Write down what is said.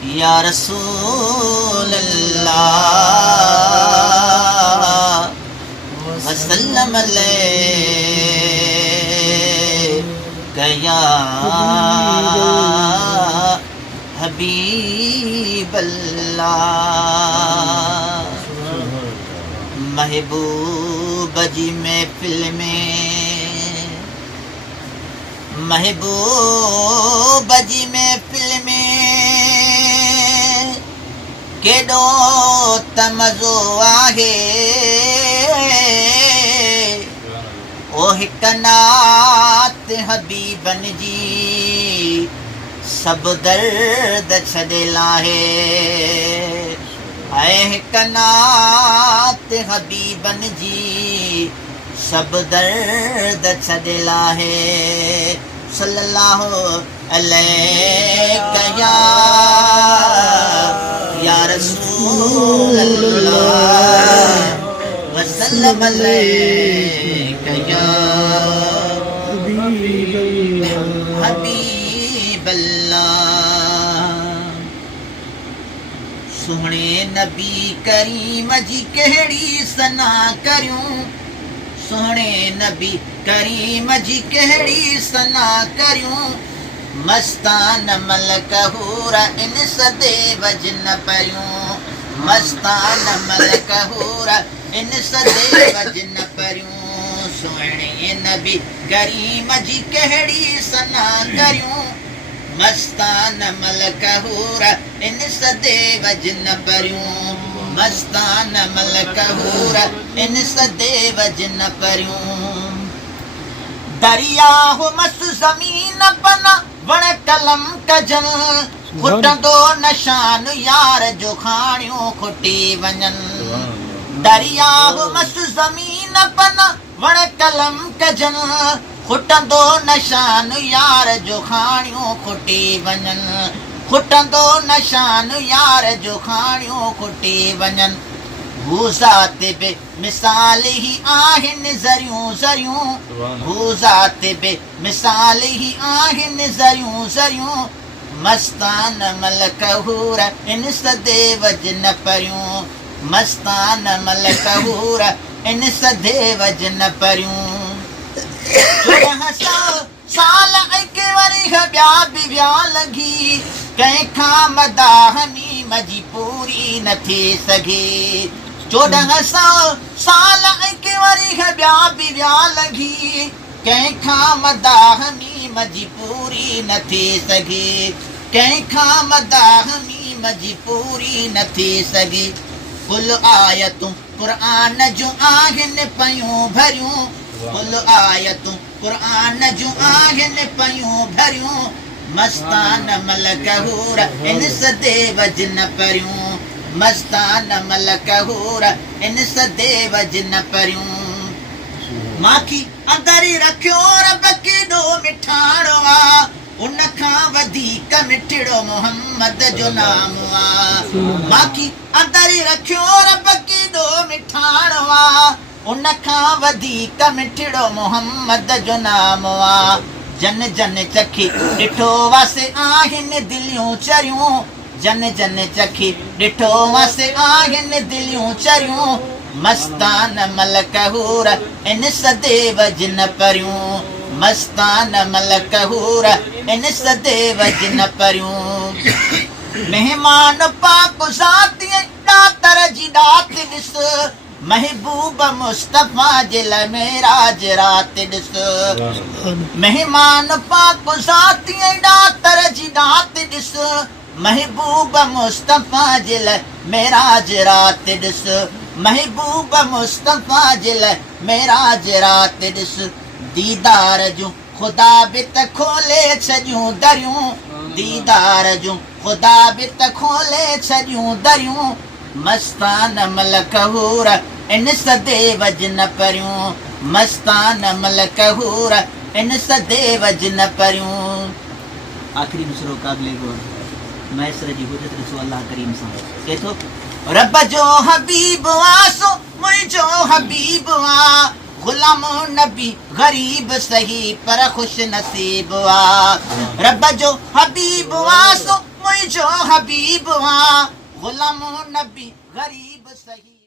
या रसूल अल्लाह वसल्लम अलैका या हबीब अल्लाह। महबूब जी महफिल में, महबूब जी महफिल में केॾो त मज़ो आहे। ओ हिक नात हबीबन जी सभु दर्द छॾे लाहे। ऐं हिक नात हबीबन जी सभु दर्द छॾे लाहे। सल्लल्लाहु अलैका या रसूल अल्लाह वसल्लम अलैका या हबीब अल्लाह। सुहिणे नबी करीम जी कहिड़ी सना करियूं, सुहिणे नबी करीम जी कहिड़ी सना करियूं। मस्तान मलक हूर इन सदे वजन परियूं, मस्तान मलक हूर इन सदे वजन परियूं। सुहिणे नबी करीम जी कहिड़ी सना करियूं। मस्तान मलक हूर इन सदे वजन परियूं, मस्तान मलक हूर इन सदे वजन परियूं। दरिया हो मस ज़मीन पना वण कलम कजन, खुटंदो नशान यार जो खाणियूं खुटी वञन। दरिया हो मस ज़मीन पना वण कलम कजन, खुटंदो नशान यार जो खाणियूं खुटी वञन। खुटंदो नशान यार जो खाणियूं खुटी वञन। हू ज़ात बे मिसाल ही आहिनि ज़रियूं ज़रियूं, हू ज़ात बे मिसाल ही आहिनि ज़रियूं ज़रियूं। मस्तान मलक हूर इन सदे वजन परियूं, मस्तान मलक हूर इन सदे वजन परियूं। 1400 साल ऐं वरी ॿिया बि विया लॻी, कंहिंखां मदाह मीम जी पूरी न थी सघे। 1400 साल ऐं वरी ॿिया बि विया लॻी, कंहिंखां मदाह मीम जी पूरी न थी सघे, कंहिंखां मदाह मीम जी पूरी न थी सघे। कुल आयतूं क़ुरान जूं आहिनि पयूं भरियूं, कुल आयतूं क़ुरान जूं आहिनि पयूं भरियूं। मस्तान मलक हूर इन सदे वजन परियूं, मस्तान मलक हूर इन सदे वजन परियूं। माखी अंदरि रखियो रब केॾो मिठाणो आ, उन खां वधीक मिठड़ो मोहम्मद जो नाम आ। माखी अंदरि रखियो रब केॾो मिठाणो आ, उन खां वधीक मिठड़ो मोहम्मद जो नाम आ। जन जन चखी ॾिठो वासे आहिनि दिलियूं चरियूं, जन जन चखी ॾिठो वासे आहिनि दिलियूं चरियूं। मस्तान मलक हूर इन सदे वजन परियूं, मस्तान मलक हूर इन सदे वजन परियूं। मेहमान पाक ज़ात ॾातर जी ॾात ॾिस, महबूब मुस्तफ़ा जे लाइ मेराज रात ॾिस। मेहमान पाक ज़ात ॾातर जी ॾात ॾिस, महबूब मुस्तफ़ा जे लाइ मेराज रात ॾिस, महबूब मुस्तफ़ा जे लाइ मेराज रात ॾिस। दीदार जूं ख़ुदा बि त खोले छॾियूं दरियूं, दीदार जूं ख़ुदा बि त खोले छॾियूं दरियूं। मस्तान मलक हूर इन सदे वजन परियूं, मस्तान मलक हूर इन सदे वजन परियूं। आख़िरी मिसरो क़ाबिले गौर मैसर जी हुजत ॾिसो अल्लाह करीम सां चए थो, रब जो हबीब आसो मुंहिंजो हबीब आ, गुलाम नबी गरीब सही पर खुश नसीब आ। रब जो हबीब आसो मुंहिंजो हबीब हाँ गुलामो नबी गरीब सही